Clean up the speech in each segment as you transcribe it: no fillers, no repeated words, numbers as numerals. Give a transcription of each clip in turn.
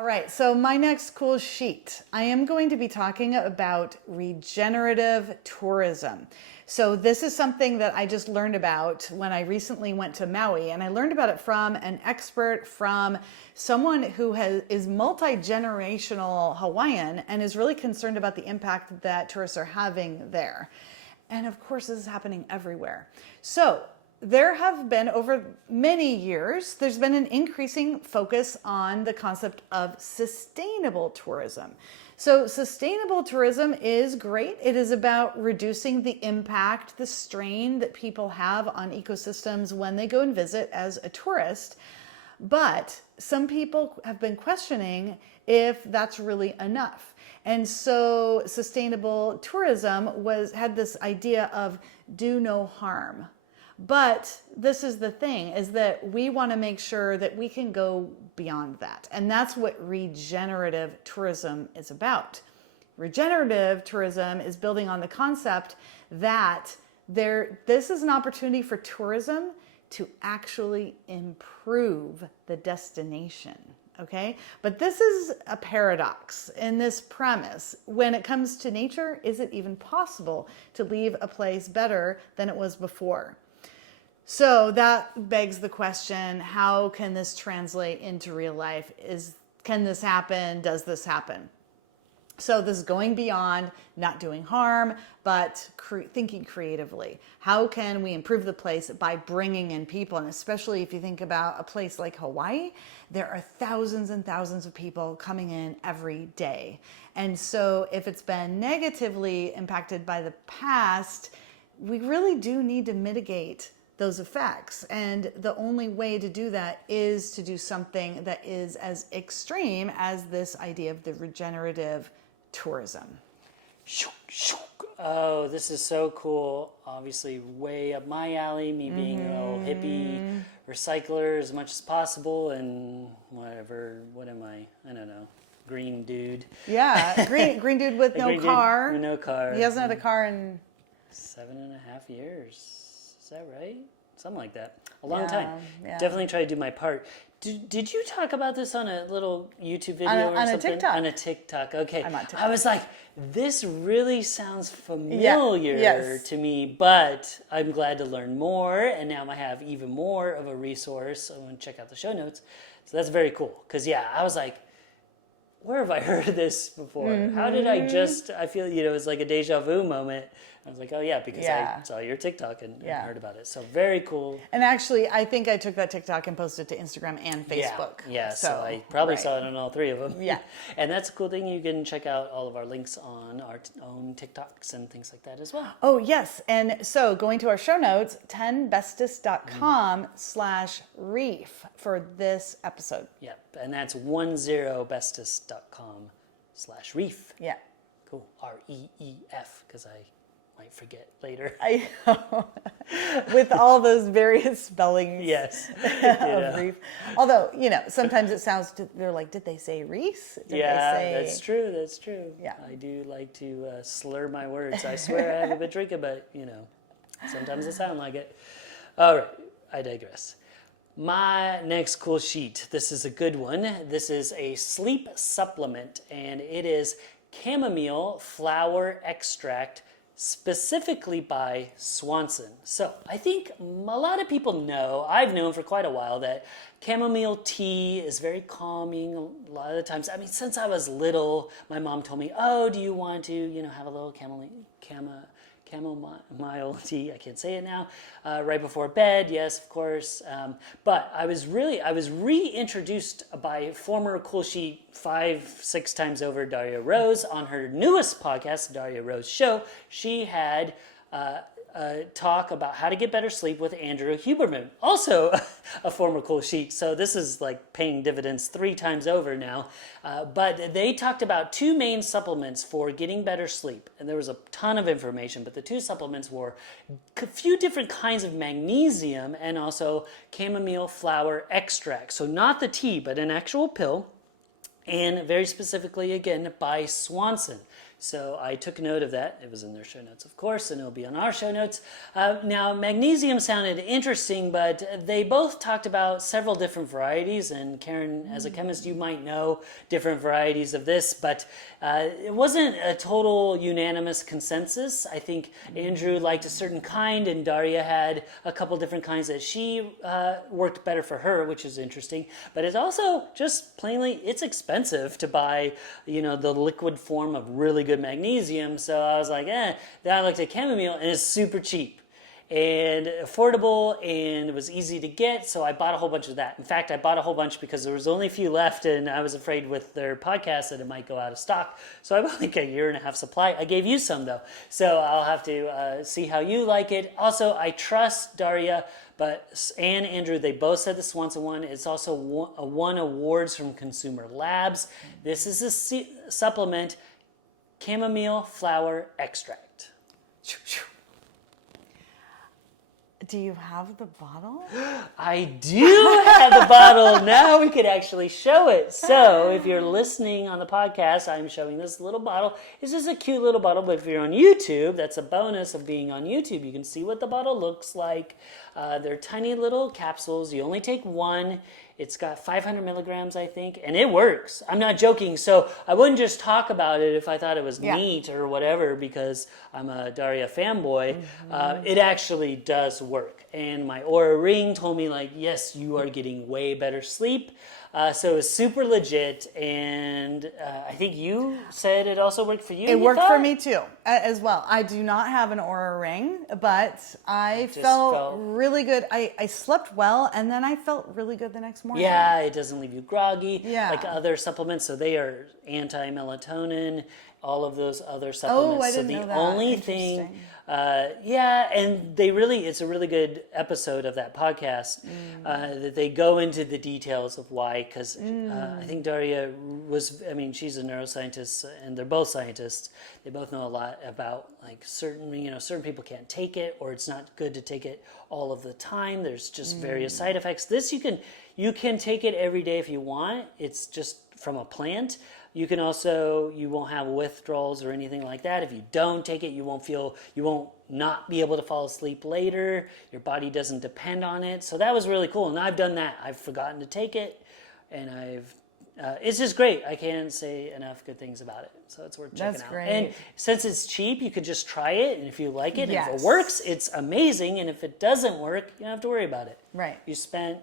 All right, so my next cool sheet, I am going to be talking about regenerative tourism. So this is something that I just learned about when I recently went to Maui, and I learned about it from an expert, from someone who is multi-generational Hawaiian and is really concerned about the impact that tourists are having there. And of course, this is happening everywhere. So there have been, over many years, there's been an increasing focus on the concept of sustainable tourism. So sustainable tourism is great. It is about reducing the impact, the strain that people have on ecosystems when they go and visit as a tourist. But some people have been questioning if that's really enough. And so sustainable tourism had this idea of do no harm. But this is the thing, is that we want to make sure that we can go beyond that. And that's what regenerative tourism is about. Regenerative tourism is building on the concept that this is an opportunity for tourism to actually improve the destination. Okay? But this is a paradox in this premise. When it comes to nature, is it even possible to leave a place better than it was before? So that begs the question, how can this translate into real life? Can this happen? Does this happen? So this is going beyond not doing harm, but thinking creatively. How can we improve the place by bringing in people? And especially if you think about a place like Hawaii, there are thousands and thousands of people coming in every day. And so if it's been negatively impacted by the past, we really do need to mitigate those effects. And the only way to do that is to do something that is as extreme as this idea of the regenerative tourism. Oh, this is so cool. Obviously way up my alley, me being a little hippie recycler as much as possible, and whatever, what am I don't know, green dude. Yeah, green dude with no car. With no car. He hasn't had a car in 7.5 years. Is that right? Something like that. A long time. Yeah. Definitely try to do my part. Did you talk about this on a little YouTube video or on something? a TikTok. On a TikTok. Okay. I'm on TikTok. I was like, this really sounds familiar Yes. to me, but I'm glad to learn more. And now I have even more of a resource. I want to check out the show notes. So that's very cool. Because, yeah, I was like, where have I heard this before? How did I feel, it's like a deja vu moment. I was like, oh yeah, because I saw your TikTok and heard about it. So very cool. And actually, I think I took that TikTok and posted it to Instagram and Facebook. Yeah, so I probably saw it on all three of them. Yeah. And that's a cool thing. You can check out all of our links on our own TikToks and things like that as well. Oh, yes. And so going to our show notes, 10bestest.com/reef for this episode. Yeah, and that's 10bestest.com/reef. Yeah. Cool. REEF, because I might forget later. I know. With all those various spellings Yes. of reef. Although, sometimes it sounds, they're like, did they say Reese? That's true. That's true. Yeah. I do like to slur my words. I swear I haven't been drinking, but, sometimes it sounds like it. All right. I digress. My next cool sheet. This is a good one. This is a sleep supplement, and it is chamomile flower extract, specifically by Swanson. So I think a lot of people know, I've known for quite a while, that chamomile tea is very calming a lot of the times. I mean, since I was little, my mom told me, oh, do you want to, have a little chamomile tea, I can't say it now, right before bed, yes, of course. But I was reintroduced by former Cool Sheet 5-6 times over, Daria Rose, on her newest podcast, Daria Rose Show. She had talk about how to get better sleep with Andrew Huberman, also a former Cool Sheet. So this is like paying dividends 3 times over now. But they talked about 2 main supplements for getting better sleep. And there was a ton of information, but the 2 supplements were a few different kinds of magnesium and also chamomile flower extract. So not the tea, but an actual pill. And very specifically, again, by Swanson. So I took note of that. It was in their show notes, of course, and it'll be on our show notes. Now, magnesium sounded interesting, but they both talked about several different varieties. And Karen, as a chemist, you might know different varieties of this, but it wasn't a total unanimous consensus. I think Andrew liked a certain kind, and Daria had a couple different kinds that she worked better for her, which is interesting. But it's also just plainly, it's expensive to buy, the liquid form of really good magnesium. So I was like, then I looked at chamomile, and it's super cheap and affordable, and it was easy to get, so I bought a whole bunch of that. In fact, I bought a whole bunch because there was only a few left, and I was afraid with their podcast that it might go out of stock. So I bought like a year and a half supply. I gave you some, though, so I'll have to see how you like it. Also, I trust Daria, but and Andrew, they both said the Swanson one. It's also won awards from Consumer Labs. This is a supplement, chamomile flower extract. Do you have the bottle? I do have the bottle. Now we could actually show it. So if you're listening on the podcast, I'm showing this little bottle. It's just a cute little bottle, but if you're on YouTube, that's a bonus of being on YouTube. You can see what the bottle looks like. They're tiny little capsules. You only take one. It's got 500 milligrams, I think, and it works. I'm not joking. So I wouldn't just talk about it if I thought it was neat or whatever because I'm a Daria fanboy. It actually does work. And my Oura Ring told me, yes, you are getting way better sleep. So it was super legit, and I think you said it also worked for you. It worked for me too, as well. I do not have an Oura Ring, but I felt really good. I slept well, and then I felt really good the next morning. Yeah, it doesn't leave you groggy like other supplements. So they are anti-melatonin, all of those other supplements. Oh, I didn't know that. So the only thing, and it's a really good episode of that podcast that they go into the details of why, because I think Daria she's a neuroscientist, and they're both scientists. They both know a lot about certain people can't take it, or it's not good to take it all of the time. There's just various side effects. This you can take it every day if you want. It's just from a plant. You won't have withdrawals or anything like that. If you don't take it, you won't not be able to fall asleep later. Your body doesn't depend on it. So that was really cool. And I've done that. I've forgotten to take it, and it's just great. I can't say enough good things about it. So it's worth checking out. That's great. And since it's cheap, you could just try it. And if you like it, and if it works, it's amazing. And if it doesn't work, you don't have to worry about it. Right. You spent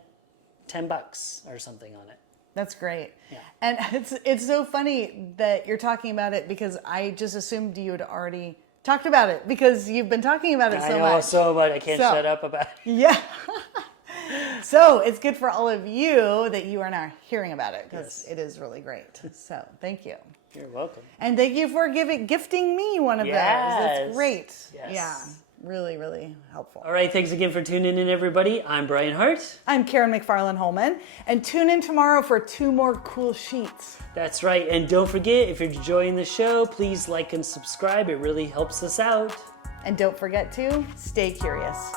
$10 or something on it. That's great. Yeah. And it's so funny that you're talking about it because I just assumed you had already talked about it because you've been talking about it so much. I know so much. I can't shut up about it. Yeah. So it's good for all of you that you are now hearing about it because it is really great. So thank you. You're welcome. And thank you for gifting me one of those. That's great. Yes. Yeah. Really, really helpful. All right, thanks again for tuning in, everybody. I'm Brian Hart. I'm Karen McFarland-Holman. And tune in tomorrow for 2 more cool sheets. That's right. And don't forget, if you're enjoying the show, please like and subscribe. It really helps us out. And don't forget to stay curious.